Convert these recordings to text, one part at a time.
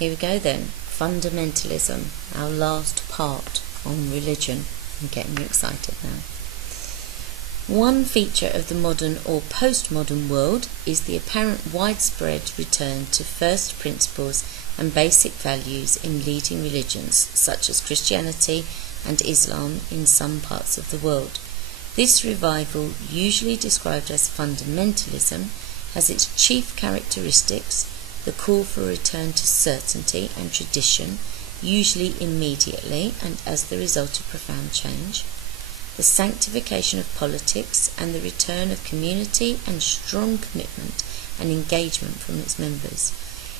here we go then. Fundamentalism, our last part on religion. I'm getting excited now. One feature of the modern or postmodern world is the apparent widespread return to first principles and basic values in leading religions such as Christianity and Islam in some parts of the world. This revival, usually described as fundamentalism, has its chief characteristics the call for a return to certainty and tradition, usually immediately and as the result of profound change, the sanctification of politics and the return of community and strong commitment and engagement from its members.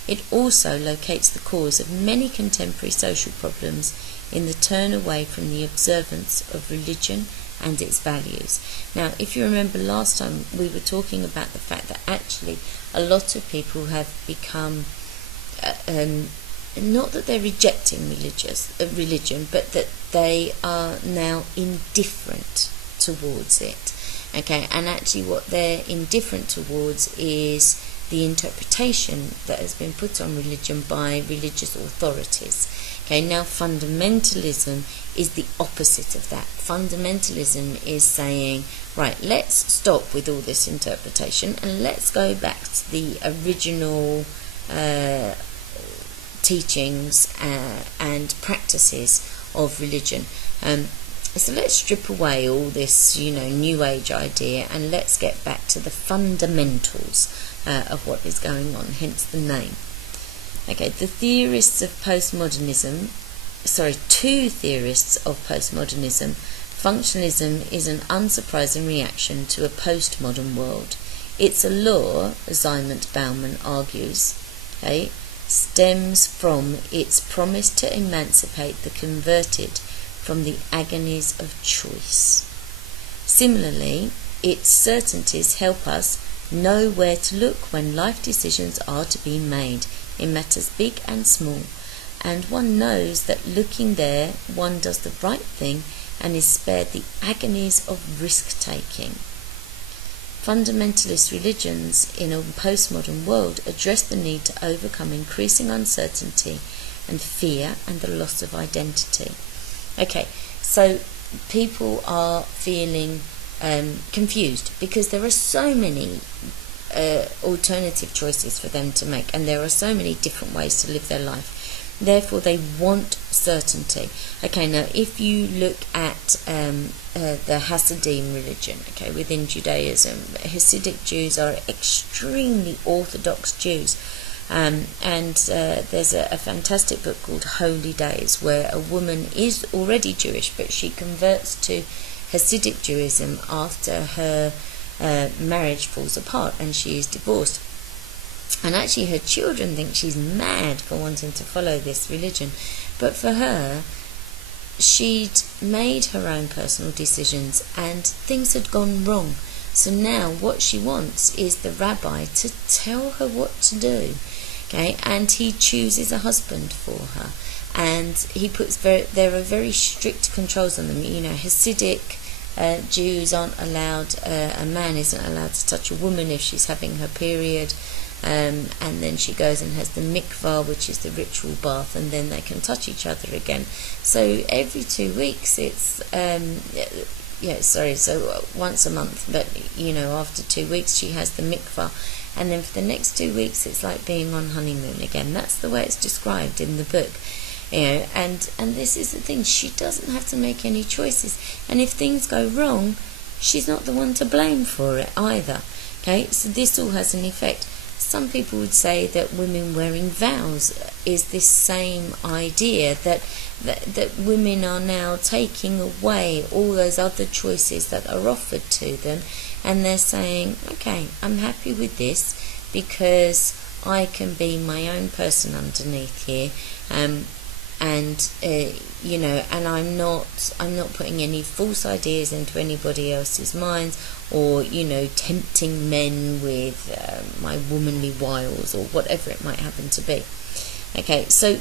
It also locates the cause of many contemporary social problems in the turn away from the observance of religion and its values. Now, if you remember last time, we were talking about the fact that actually a lot of people have become, not that they're rejecting religion, but that they are now indifferent towards it. Okay, and actually what they're indifferent towards is the interpretation that has been put on religion by religious authorities. Okay, now fundamentalism is the opposite of that. Fundamentalism is saying, right, let's stop with all this interpretation and let's go back to the original teachings and practices of religion. So let's strip away all this, New Age idea, and let's get back to the fundamentals of what is going on, hence the name. Okay, two theorists of postmodernism, functionalism is an unsurprising reaction to a postmodern world. It's a law, as Zygmunt Bauman argues, stems from its promise to emancipate the converted from the agonies of choice. Similarly, its certainties help us know where to look when life decisions are to be made in matters big and small, and one knows that looking there one does the right thing and is spared the agonies of risk-taking. Fundamentalist religions in a postmodern world address the need to overcome increasing uncertainty and fear and the loss of identity. Okay, so people are feeling confused because there are so many alternative choices for them to make, and there are so many different ways to live their life. Therefore, they want certainty. Okay, now if you look at the Hasidim religion, okay, within Judaism, Hasidic Jews are extremely orthodox Jews. And there's a fantastic book called Holy Days, where a woman is already Jewish, but she converts to Hasidic Judaism after her marriage falls apart and she is divorced. And actually her children think she's mad for wanting to follow this religion. But for her, she'd made her own personal decisions and things had gone wrong. So now what she wants is the rabbi to tell her what to do. Okay, and he chooses a husband for her, and he puts there are very strict controls on them. Hasidic Jews aren't allowed, a man isn't allowed to touch a woman if she's having her period, and then she goes and has the mikvah, which is the ritual bath, and then they can touch each other again. So every 2 weeks it's so once a month, but after 2 weeks she has the mikvah, and then for the next 2 weeks it's like being on honeymoon again. That's the way it's described in the book. And this is the thing, she doesn't have to make any choices, and if things go wrong, she's not the one to blame for it either. Okay, so this all has an effect. Some people would say that women wearing vows is this same idea, that women are now taking away all those other choices that are offered to them, and they're saying, okay, I'm happy with this because I can be my own person underneath here, and I'm not putting any false ideas into anybody else's minds, or tempting men with my womanly wiles, or whatever it might happen to be. Okay, so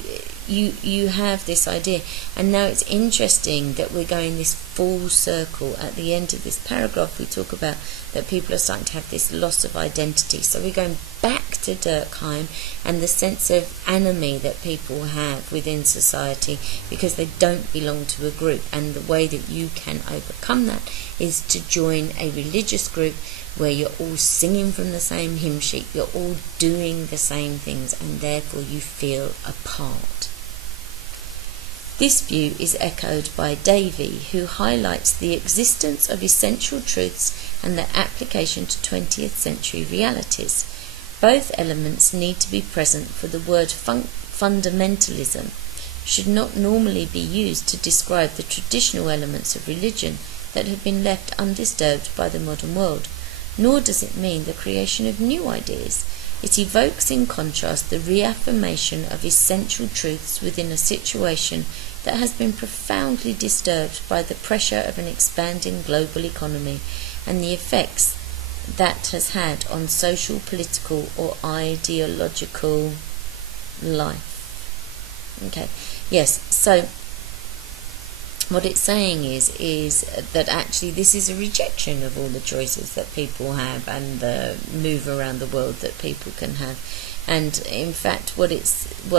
you have this idea, and now it's interesting that we're going this full circle. At the end of this paragraph we talk about that people are starting to have this loss of identity, so we're going back to Durkheim and the sense of enemy that people have within society because they don't belong to a group. And the way that you can overcome that is to join a religious group where you're all singing from the same hymn sheet, you're all doing the same things, and therefore you feel a part. This view is echoed by Davy, who highlights the existence of essential truths and their application to 20th century realities. Both elements need to be present, for the word fundamentalism should not normally be used to describe the traditional elements of religion that have been left undisturbed by the modern world, nor does it mean the creation of new ideas. It evokes in contrast the reaffirmation of essential truths within a situation that has been profoundly disturbed by the pressure of an expanding global economy and the effects that has had on social, political or ideological life. Okay, yes, so what it's saying is that actually this is a rejection of all the choices that people have and the move around the world that people can have. And in fact what it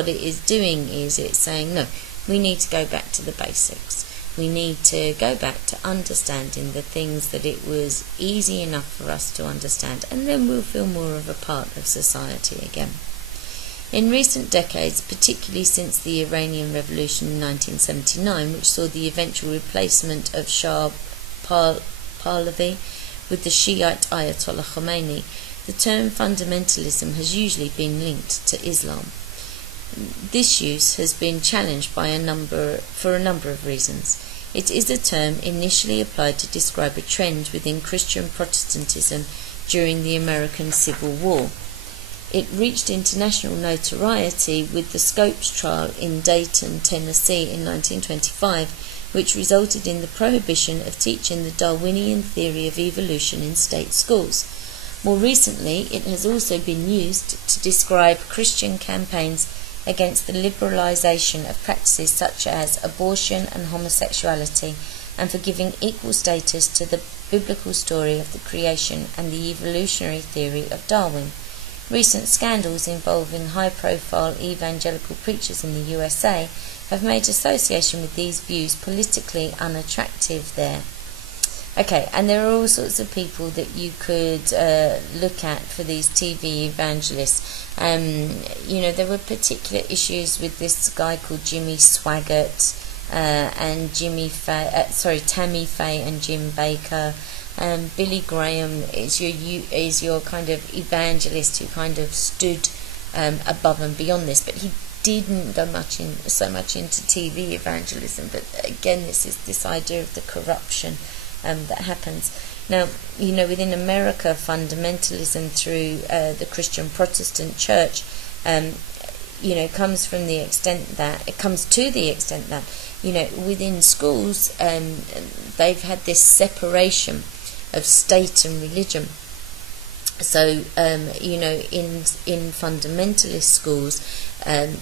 is doing is it's saying, no, we need to go back to the basics. We need to go back to understanding the things that it was easy enough for us to understand, and then we'll feel more of a part of society again. In recent decades, particularly since the Iranian Revolution in 1979, which saw the eventual replacement of Shah Pahlavi with the Shiite Ayatollah Khomeini, the term fundamentalism has usually been linked to Islam. This use has been challenged for a number of reasons. It is a term initially applied to describe a trend within Christian Protestantism during the American Civil War. It reached international notoriety with the Scopes trial in Dayton, Tennessee in 1925, which resulted in the prohibition of teaching the Darwinian theory of evolution in state schools. More recently, it has also been used to describe Christian campaigns against the liberalisation of practices such as abortion and homosexuality, and for giving equal status to the biblical story of the creation and the evolutionary theory of Darwin. Recent scandals involving high-profile evangelical preachers in the USA have made association with these views politically unattractive there. Okay, and there are all sorts of people that you could look at for these TV evangelists. There were particular issues with this guy called Jimmy Swaggart and Tammy Faye and Jim Baker. Billy Graham is your kind of evangelist who kind of stood above and beyond this, but he didn't go so much into TV evangelism. But again, this is this idea of the corruption that happens. Now, within America, fundamentalism through the Christian Protestant Church, comes to the extent that, within schools, they've had this separation of state and religion. So, in fundamentalist schools,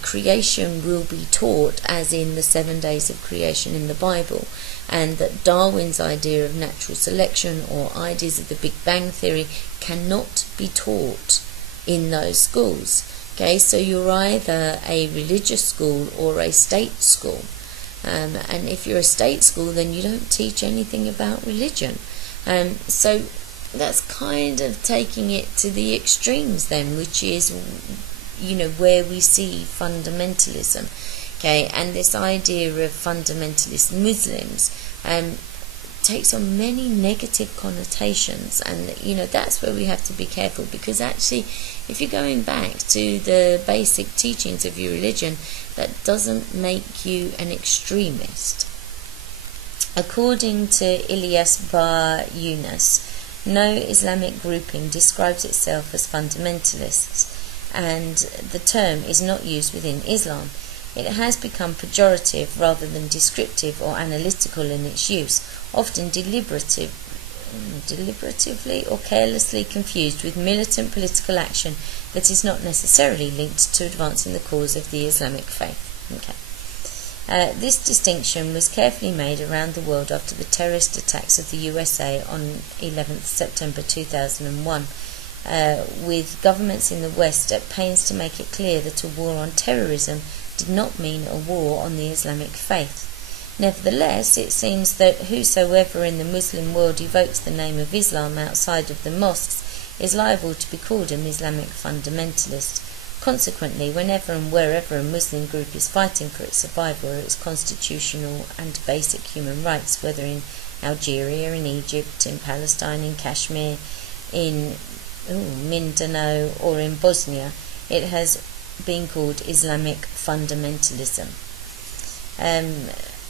creation will be taught as in the 7 days of creation in the Bible, and that Darwin's idea of natural selection or ideas of the Big Bang Theory cannot be taught in those schools. Okay, so you're either a religious school or a state school. And if you're a state school, then you don't teach anything about religion. So that's kind of taking it to the extremes then, which is, where we see fundamentalism. Okay, and this idea of fundamentalist Muslims takes on many negative connotations, and that's where we have to be careful, because actually if you're going back to the basic teachings of your religion, that doesn't make you an extremist. According to Ilyas Bar Yunus, no Islamic grouping describes itself as fundamentalists, and the term is not used within Islam. It has become pejorative rather than descriptive or analytical in its use, often deliberately or carelessly confused with militant political action that is not necessarily linked to advancing the cause of the Islamic faith. Okay. This distinction was carefully made around the world after the terrorist attacks of the USA on 11th September 2001. with governments in the West at pains to make it clear that a war on terrorism did not mean a war on the Islamic faith. Nevertheless, it seems that whosoever in the Muslim world evokes the name of Islam outside of the mosques is liable to be called an Islamic fundamentalist. Consequently, whenever and wherever a Muslim group is fighting for its survival or its constitutional and basic human rights, whether in Algeria, in Egypt, in Palestine, in Kashmir, in Mindanao, or in Bosnia, it has been called Islamic fundamentalism.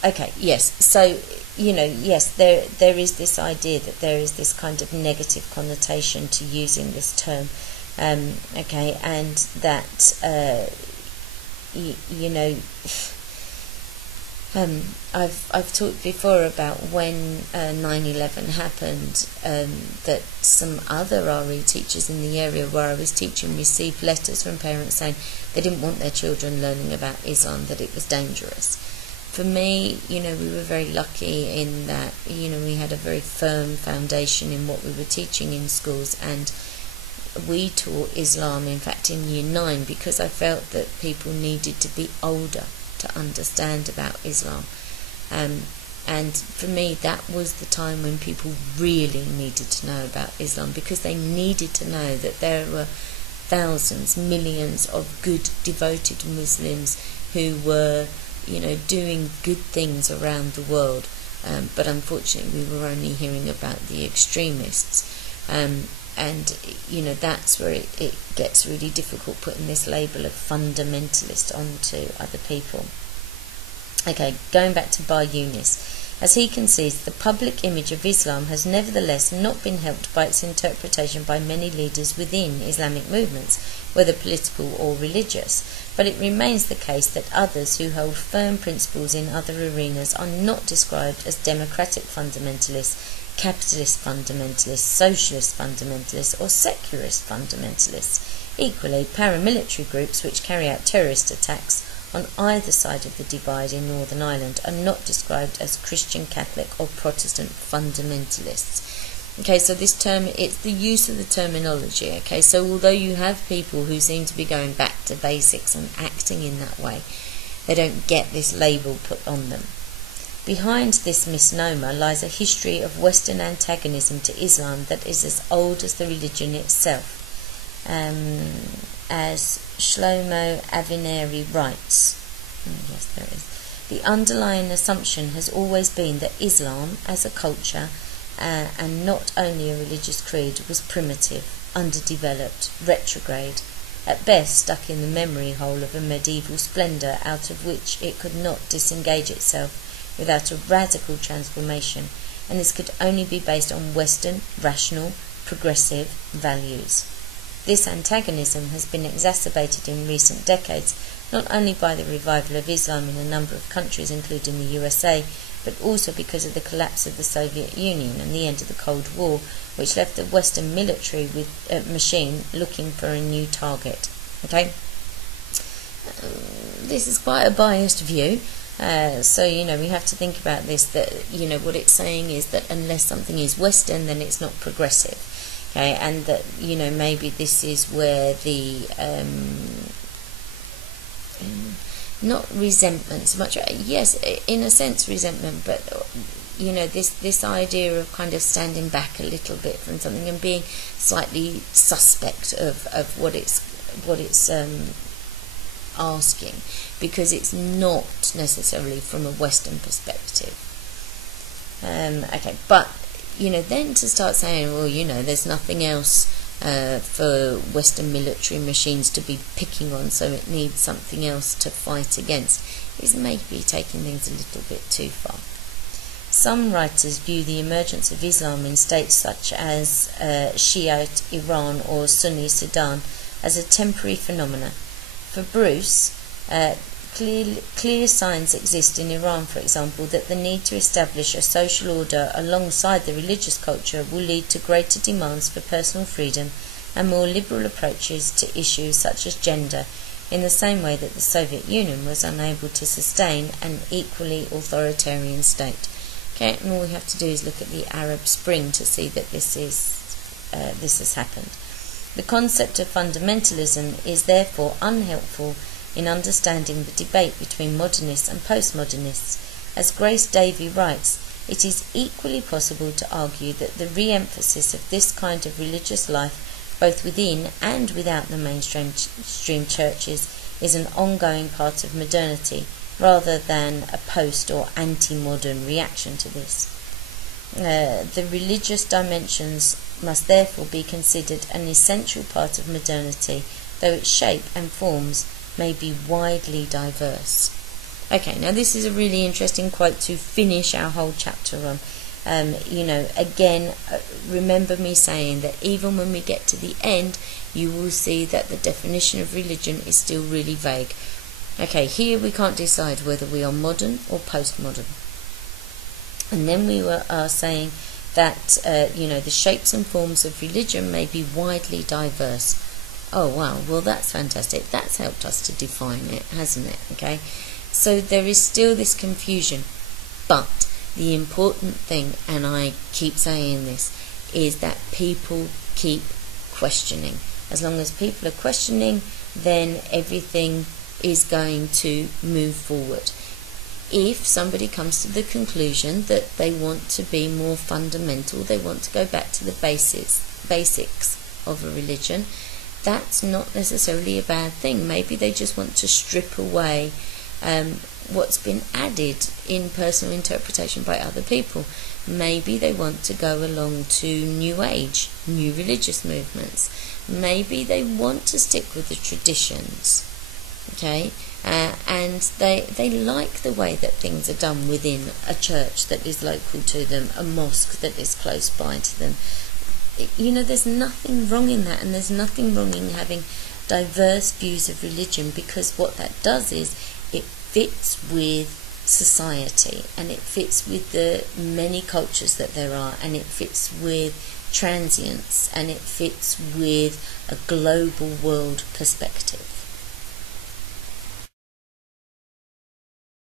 Okay, yes, so, yes, there is this idea that there is this kind of negative connotation to using this term, okay, and that, I've talked before about when 9/11 happened, that some other RE teachers in the area where I was teaching received letters from parents saying they didn't want their children learning about Islam, that it was dangerous. For me, we were very lucky in that, we had a very firm foundation in what we were teaching in schools, and we taught Islam, in fact, in Year 9, because I felt that people needed to be older to understand about Islam. And for me, that was the time when people really needed to know about Islam, because they needed to know that there were thousands, millions of good, devoted Muslims who were doing good things around the world, but unfortunately we were only hearing about the extremists, and that's where it gets really difficult putting this label of fundamentalist onto other people. Okay, going back to Bar Yunis. As he concedes, the public image of Islam has nevertheless not been helped by its interpretation by many leaders within Islamic movements, whether political or religious, but it remains the case that others who hold firm principles in other arenas are not described as democratic fundamentalists, capitalist fundamentalists, socialist fundamentalists, or secularist fundamentalists. Equally, paramilitary groups which carry out terrorist attacks on either side of the divide in Northern Ireland are not described as Christian, Catholic or Protestant fundamentalists. Okay, so this term, it's the use of the terminology. Okay, so although you have people who seem to be going back to basics and acting in that way, they don't get this label put on them. Behind this misnomer lies a history of Western antagonism to Islam that is as old as the religion itself. As Shlomo Avineri writes, yes, there is, the underlying assumption has always been that Islam, as a culture, and not only a religious creed, was primitive, underdeveloped, retrograde, at best stuck in the memory hole of a medieval splendour out of which it could not disengage itself without a radical transformation, and this could only be based on Western, rational, progressive values. This antagonism has been exacerbated in recent decades, not only by the revival of Islam in a number of countries, including the USA, but also because of the collapse of the Soviet Union and the end of the Cold War, which left the Western military machine looking for a new target. Okay, this is quite a biased view, so we have to think about this. That what it's saying is that unless something is Western, then it's not progressive. Okay, and that maybe this is where the not resentment so much. Yes, in a sense resentment, but this idea of kind of standing back a little bit from something and being slightly suspect of what it's asking, because it's not necessarily from a Western perspective. Okay, but then to start saying, well, there's nothing else for Western military machines to be picking on, so it needs something else to fight against, is maybe taking things a little bit too far. Some writers view the emergence of Islam in states such as Shiite Iran or Sunni Sudan as a temporary phenomenon. For Bruce, clear signs exist in Iran, for example, that the need to establish a social order alongside the religious culture will lead to greater demands for personal freedom and more liberal approaches to issues such as gender, in the same way that the Soviet Union was unable to sustain an equally authoritarian state. Okay, and all we have to do is look at the Arab Spring to see that this has happened. The concept of fundamentalism is therefore unhelpful in understanding the debate between modernists and postmodernists. As Grace Davey writes, it is equally possible to argue that the re-emphasis of this kind of religious life, both within and without the mainstream churches, is an ongoing part of modernity, rather than a post or anti-modern reaction to this. The religious dimensions must therefore be considered an essential part of modernity, though its shape and forms may be widely diverse. Okay, now this is a really interesting quote to finish our whole chapter on. Again, remember me saying that even when we get to the end, you will see that the definition of religion is still really vague. Okay, here we can't decide whether we are modern or postmodern. And then we are saying that, the shapes and forms of religion may be widely diverse. Oh, wow, well, that's fantastic. That's helped us to define it, hasn't it? Okay, so there is still this confusion, but the important thing, and I keep saying this, is that people keep questioning. As long as people are questioning, then everything is going to move forward. If somebody comes to the conclusion that they want to be more fundamental, they want to go back to the basics of a religion, that's not necessarily a bad thing. Maybe they just want to strip away what's been added in personal interpretation by other people. Maybe they want to go along to New Age, new religious movements. Maybe they want to stick with the traditions, okay? And they like the way that things are done within a church that is local to them, a mosque that is close by to them. There's nothing wrong in that, and there's nothing wrong in having diverse views of religion, because what that does is it fits with society, and it fits with the many cultures that there are, and it fits with transience, and it fits with a global world perspective.